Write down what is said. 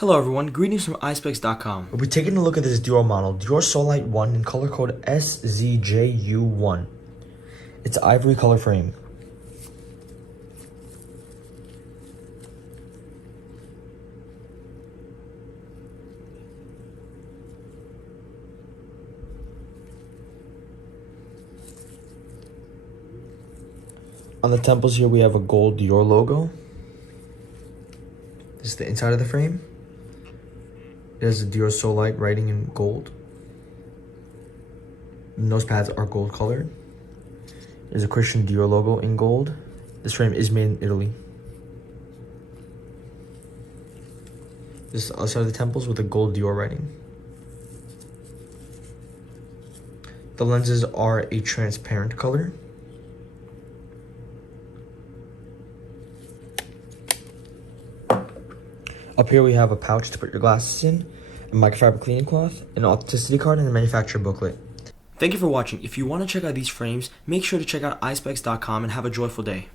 Hello everyone, greetings from Eyespecs.com. We'll be taking a look at this Dior model, DiorSoLight 1 in color code SZJU1. It's an ivory color frame. On the temples here we have a gold Dior logo. This is the inside of the frame. It has the DiorSoLight writing in gold. The nose pads are gold colored. There's a Christian Dior logo in gold. This frame is made in Italy. This is the other side of the temples with a gold Dior writing. The lenses are a transparent color. Up here we have a pouch to put your glasses in, a microfiber cleaning cloth, an authenticity card, and a manufacturer booklet. Thank you for watching. If you want to check out these frames, make sure to check out Eyespecs.com and have a joyful day.